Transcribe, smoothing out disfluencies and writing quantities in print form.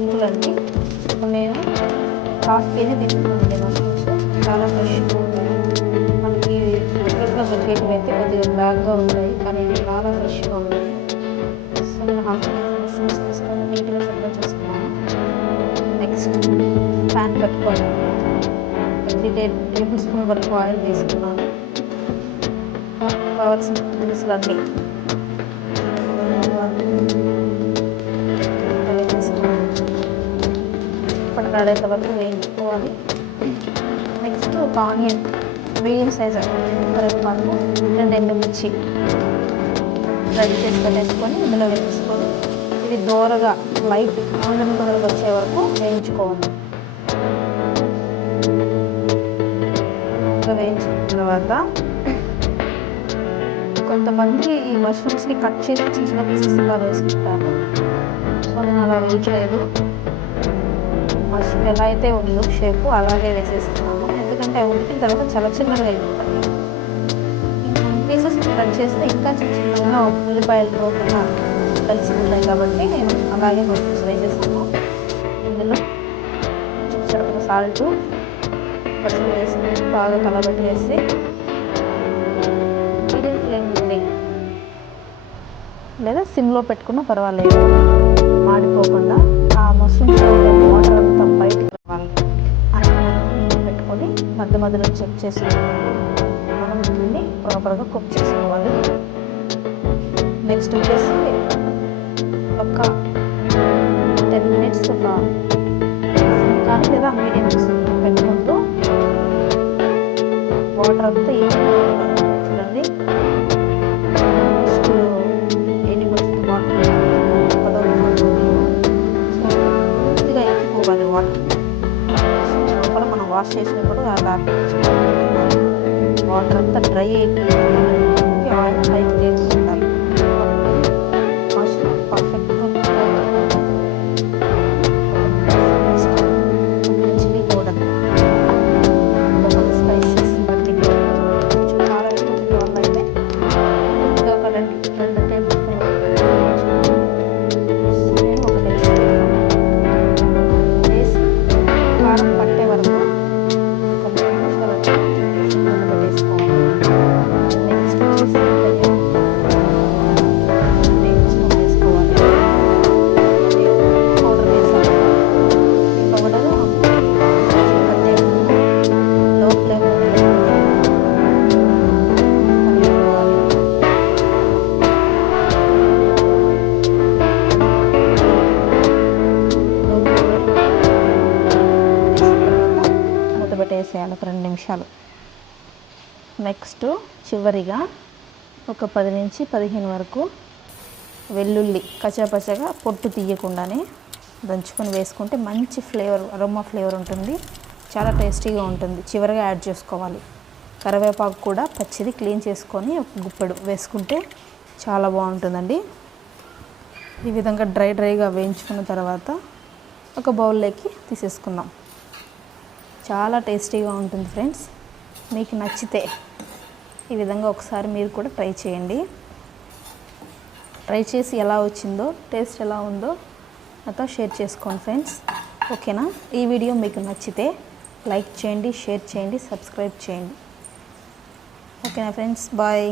Simple అండి. ఇప్పుడు నేను హాఫ్ కేజీ తీసుకున్నానండి మష్రూమ్స్. చాలా ఫ్రెష్గా ఉంటాయి. మనకి దగ్గరగా దొరికేటివి అయితే కొద్దిగా బ్లాక్గా ఉంటాయి, కానీ ఇవి చాలా ఫ్రెష్గా ఉంటాయి. సో నేను హాఫ్ కేజీ మష్రూమ్స్ తీసుకొని నీట్గా శుభ్రం చేసుకున్నాను. నెక్స్ట్ ప్యాన్ పెట్టుకొని 3 టేబుల్ స్పూన్ వరకు ఆయిల్ తీసుకున్నాను. కావాల్సిన దినుసులు అన్నీ పడేంత వరకు వేయించుకోవాలి. నెక్స్ట్ ఒక ఆనియన్ మీడియం సైజ్ కరివేపాకు, 2 ఎండుమిర్చి రెడీ చేసి పెట్టేసుకొని ఇందులో వేసుకొని ఇది దోరగా లైట్ గోల్డెన్ కలర్ వచ్చే వరకు వేయించుకోవాలి. వేయించిన తర్వాత కొంతమంది ఈ మష్రూమ్స్ని కట్ చేసి చిన్న పీసెస్గా వేసుకుంటారు. సో నేను అలా వేయట్లేదు. మష్రూమ్ ఎలా అయితే ఉందో షేపు అలాగే వేసేస్తున్నాను. ఎందుకంటే ఉడికిన తర్వాత చాలా చిన్నగా అయిపోతుంది. పీసెస్ కట్ చేస్తే ఇంకా చిన్నగా ఉల్లిపాయలు కూడా కలిసి ఉంటాయి కాబట్టి నేను అలాగే మష్రూమ్స్ వేసేసాను. ఇందులో సాల్ట్ పసుపు వేసి బాగా కలబెట్టి వేసి మీడియం ఫ్లేమ్ ఉంది లేదా సిమ్లో పెట్టుకున్నా పర్వాలేదు, మాడిపోకుండా ఆ మష్రూమ్స్ వాటర్ అంతా బయటికి రావాలి అని మనం పెట్టుకొని మధ్య మధ్యలో చెక్ చేసుకొని మనం దీన్ని ప్రాపర్గా కుక్ చేసుకోవాలి. నెక్స్ట్ వచ్చేసి ఒక 10 minutes కానీ లేదా మీడియం పెట్టుకుంటూ వాటర్ అంతా చూడండి. నెక్స్ట్ 80% వాటర్ పూర్తిగా ఎక్కువాలి. వాటర్ మనం వాష్ చేసినప్పుడు వాటర్ అంతా డ్రై అయిపోయి ఆయిల్ పైకి తీసుకుంటారు. పర్ఫెక్ట్గా చిల్లీ పౌడర్ స్పైసెస్ బట్టి చాలా ఎక్కువ అయితే ఒక 2 టేబుల్ స్పూన్ నేను ఒక వేసి కారం పట్టే వరకు ఒక 3 నిమిషాలు పెట్టేసుకోవాలి. నెక్స్ట్ వేసుకోవాలి. పౌడర్ వేసాను. ఈ పౌడర్ లో ఫ్లేమ్ మూత పెట్టేసేయాలి ఒక 2 నిమిషాలు. నెక్స్ట్ చివరిగా ఒక 10 నుంచి 15 వరకు వెల్లుల్లి కచ్చాపచ్చగా పొట్టు తీయకుండానే దంచుకొని వేసుకుంటే మంచి ఫ్లేవర్, అరోమా ఫ్లేవర్ ఉంటుంది. చాలా టేస్టీగా ఉంటుంది. చివరిగా యాడ్ చేసుకోవాలి. కరివేపాకు కూడా పచ్చిది క్లీన్ చేసుకొని ఒక గుప్పెడు వేసుకుంటే చాలా బాగుంటుందండి. ఈ విధంగా డ్రైగా వేయించుకున్న తర్వాత ఒక బౌల్లోకి తీసేసుకుందాం. చాలా టేస్టీగా ఉంటుంది ఫ్రెండ్స్. మీకు నచ్చితే ఈ విధంగా ఒకసారి మీరు కూడా ట్రై చేయండి. ట్రై చేసి ఎలా వచ్చిందో, టేస్ట్ ఎలా ఉందో నాతో షేర్ చేసుకోండి ఫ్రెండ్స్. ఓకేనా? ఈ వీడియో మీకు నచ్చితే లైక్ చేయండి, షేర్ చేయండి, సబ్స్క్రైబ్ చేయండి. ఓకేనా ఫ్రెండ్స్? బాయ్.